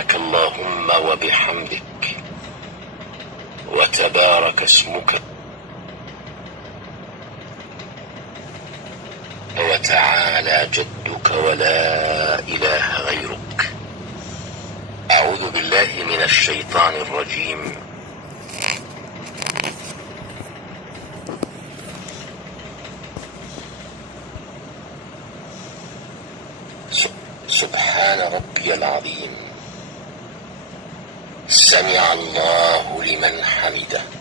سبحانك اللهم وبحمدك وتبارك اسمك وتعالى جدك ولا إله غيرك. أعوذ بالله من الشيطان الرجيم. سبحان ربي العظيم. سمع الله لمن حمده.